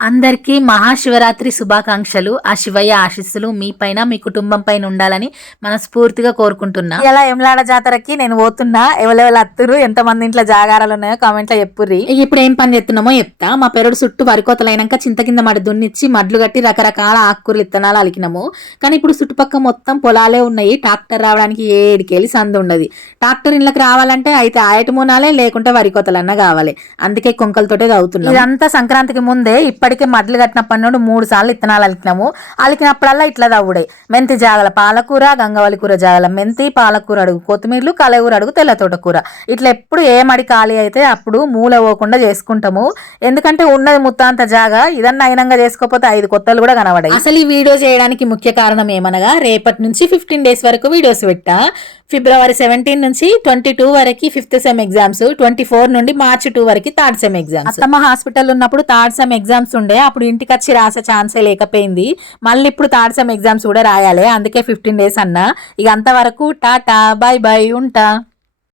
అందరికీ మహాశివరాత్రి శుభాకాంక్షలు. ఆ శివయ్య ఆశీస్సులు మీ పైన, మీ కుటుంబం పైన ఉండాలని మనస్ఫూర్తిగా కోరుకుంటున్నా. ఇలా ఎమ్లాడ జాతరకి నేను పోతున్నా. ఎవరెవరు అత్తురు, ఎంతమంది ఇంట్లో జాగారాలు ఉన్నాయో కామెంట్ లో చెప్పుర్రి. ఇప్పుడు ఏం పని చేస్తున్నామో చెప్తా. మా పెరడు చుట్టూ వరికోతలైనాక చింత కింద మడి దున్నిచ్చి మడ్లు కట్టి రకరకాల ఆకుకూరలు ఇత్తనాలు అలికినాము. కానీ ఇప్పుడు చుట్టుపక్కల మొత్తం పొలాలే ఉన్నాయి. ట్రాక్టర్ రావడానికి ఏడికెళ్ళి సందు ఉండదు. ట్రాక్టర్ ఇళ్ళకి రావాలంటే అయితే ఆయటమూనాలే, లేకుంటే వరికోతలన్నా కావాలి. అందుకే కొంకలతోటే తవ్వుతున్నాం. ఇదంతా సంక్రాంతికి ముందే ఇప్పటికే మడ్లు కట్టినప్పటి నుండి 3 సార్లు ఇత్తనాలు అలికినాము. అలికినప్పుడల్లా ఇట్లా తవ్వుడే. మెంతి జాగల పాలకూర, గంగవల్లి కూర జాగల మెంతి, పాలకూర అడుగు కొత్తిమీరలు, కలగూర అడుగు తెల్ల తోటకూర. ఇట్లా ఎప్పుడు ఏ మడి ఖాళీ అయితే అప్పుడు మూల పోకుండా చేసుకుంటాము. ఎందుకంటే ఉన్నది ముత్తాంత జాగా, ఇదన్నా అయినంగా చేసుకోకపోతే 5 కొత్తలు కూడా కనబడాయి. అసలు ఈ వీడియో చేయడానికి ముఖ్య కారణం ఏమనగా రేపటి నుంచి 15 డేస్ వరకు వీడియోస్ పెట్టా. ఫిబ్రవరి 17 నుంచి 22 వరకు 5th సెమ్ ఎగ్జామ్స్, 24 నుండి మార్చి 2 వరకు 3rd సెమ్ ఎగ్జామ్స్. అత్తమ్మ హాస్పిటల్ ఉన్నప్పుడు 3rd సెమ్ ఎగ్జామ్స్ ఉండే, అప్పుడు ఇంటికి వచ్చి రాసే ఛాన్సే లేకపోయింది. మళ్ళీ ఇప్పుడు 3rd సెమ్ ఎగ్జామ్స్ కూడా రాయాలి. అందుకే 15 డేస్ అన్నా. ఇక అంతవరకు టాటా, బై బై, ఉంటా.